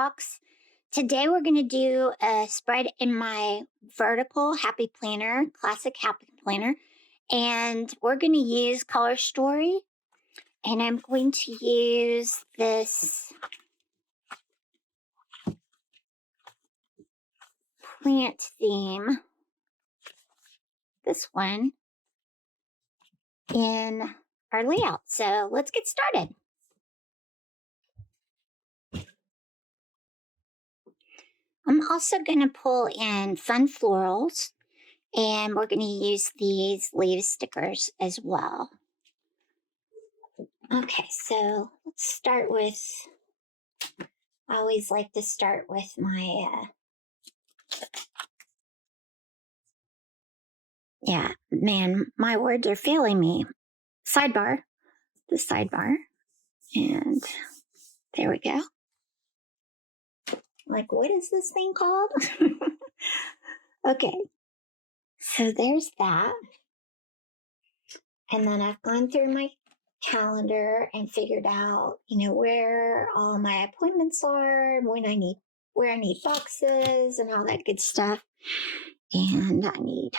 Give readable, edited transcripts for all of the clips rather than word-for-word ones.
box. Today we're going to do a spread in my vertical Happy Planner, classic Happy Planner, and we're going to use Color Story, and I'm going to use this plant theme, this one, in our layout. So let's get started. I'm also going to pull in Fun Florals, and we're going to use these leaf stickers as well. Okay, so let's start with, I always like to start with my, yeah, man, my words are failing me. Sidebar, the sidebar, and there we go. Like, what is this thing called? Okay, so there's that. And then I've gone through my calendar and figured out, where all my appointments are, where I need boxes and all that good stuff. And I need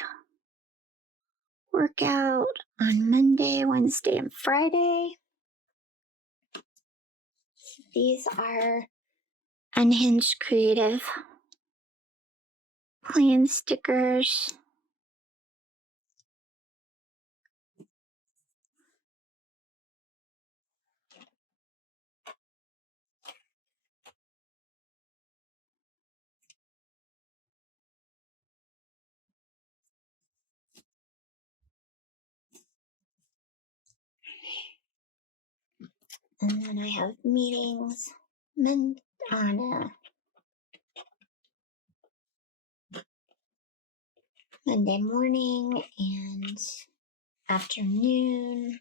workout on Monday, Wednesday, and Friday. These are Unhinged Creative plan stickers. And then I have meetings on Monday morning and afternoon.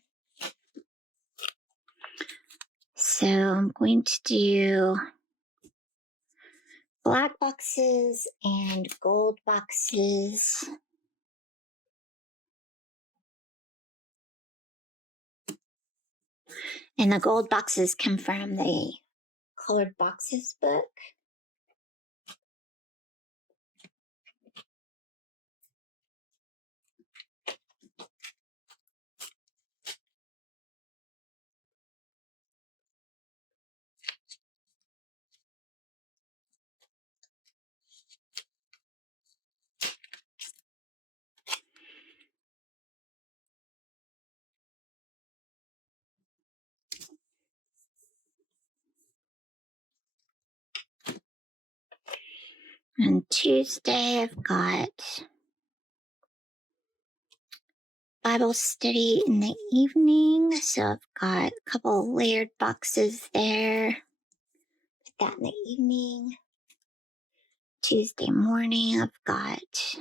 So I'm going to do black boxes and gold boxes. And the gold boxes come from the Colored Boxes book. On Tuesday, I've got Bible study in the evening. So I've got a couple layered boxes there. Put that in the evening. Tuesday morning, I've got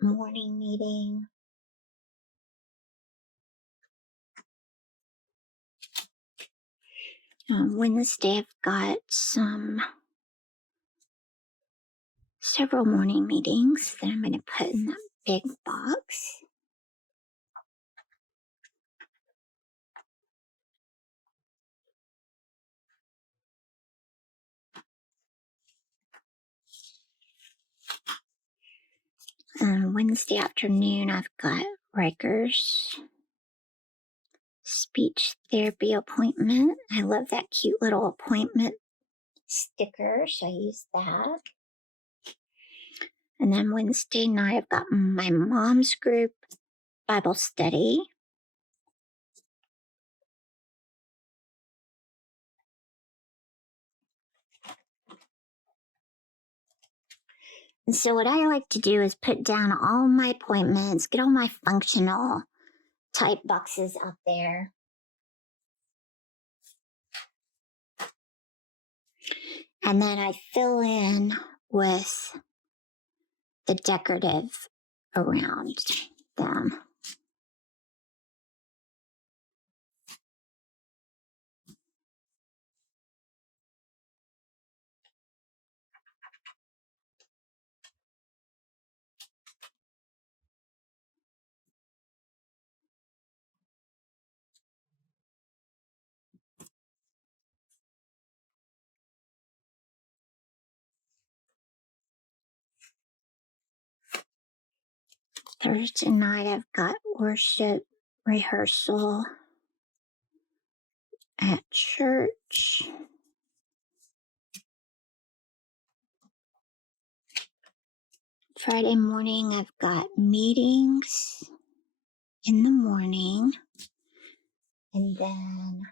morning meeting. On Wednesday, I've got several morning meetings that I'm going to put in that big box. On Wednesday afternoon, I've got Rikers speech therapy appointment. I love that cute little appointment sticker, so I use that. And then Wednesday night, I've got my mom's group Bible study. And so what I like to do is put down all my appointments, get all my functional type boxes up there. And then I fill in with the decorative around them. Thursday night, I've got worship rehearsal at church. Friday morning, I've got meetings in the morning. And then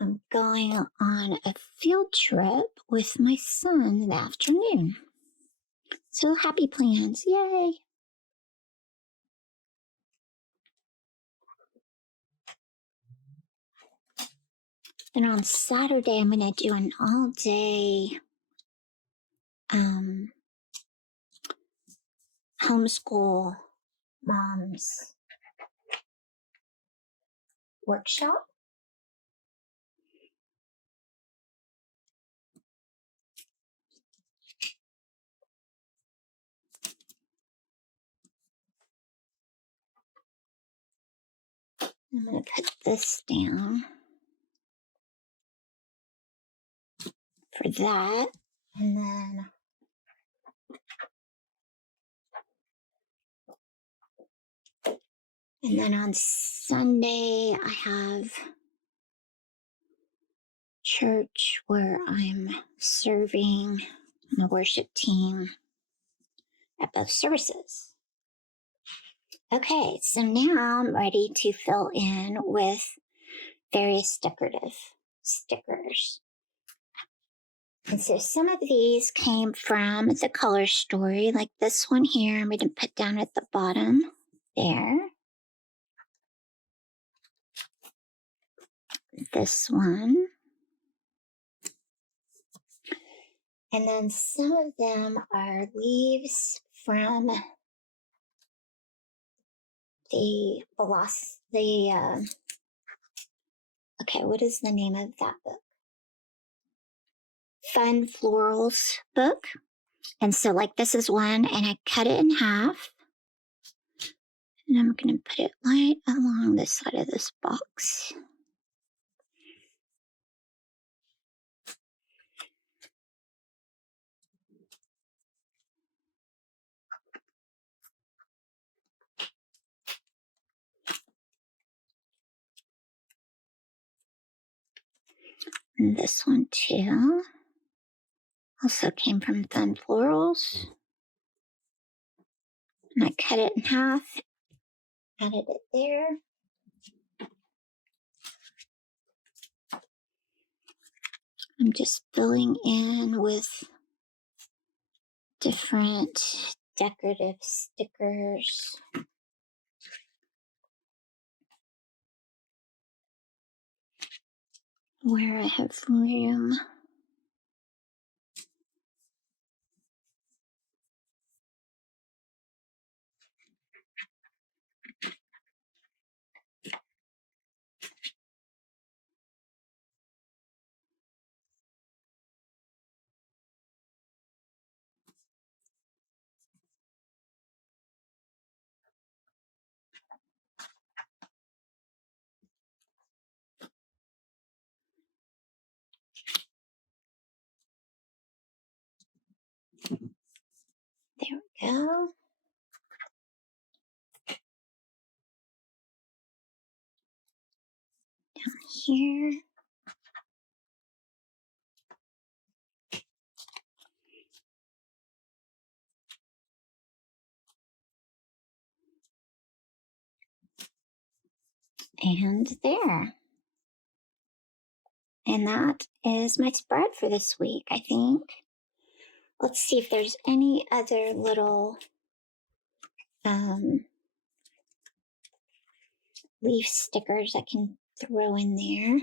I'm going on a field trip with my son in the afternoon. So happy plans. Yay. Then on Saturday, I'm going to do an all-day homeschool moms workshop. I'm going to put this down for that. And then on Sunday, I have church where I'm serving the worship team at both services. Okay, so now I'm ready to fill in with various decorative stickers. And so some of these came from the color story, like this one here. I'm going to put down at the bottom there. This one. And then some of them are leaves from okay, what is the name of that book? Fun Florals book. And so like this is one, and I cut it in half. And I'm going to put it right along the side of this box. And this one too. Also came from Fun Florals. And I cut it in half, added it there. I'm just filling in with different decorative stickers. Where I have room. There we go. Down here. And there. And that is my spread for this week, I think. Let's see if there's any other little leaf stickers I can throw in there.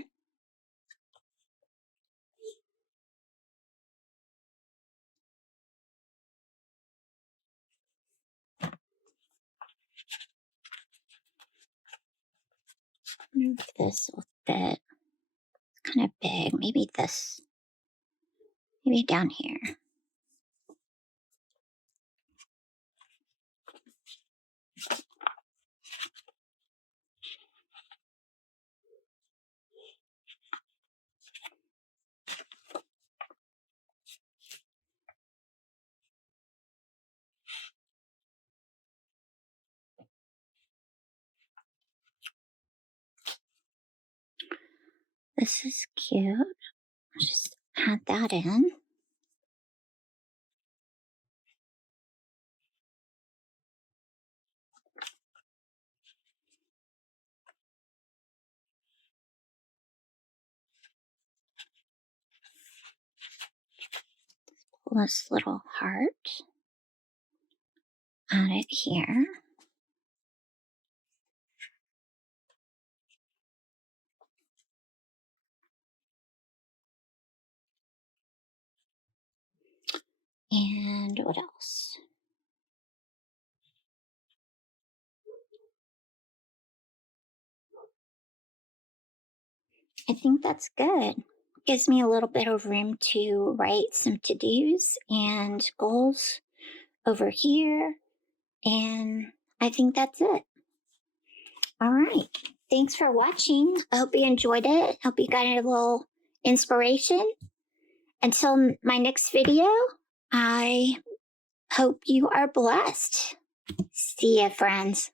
I wonder if this will fit. It's kind of big. Maybe this. Maybe down here. This is cute. I'll just add that in. Pull this little heart. Add it here. And what else? I think that's good. Gives me a little bit of room to write some to-dos and goals over here. And I think that's it. All right. Thanks for watching. I hope you enjoyed it. Hope you got a little inspiration. Until my next video, I hope you are blessed. See ya, friends.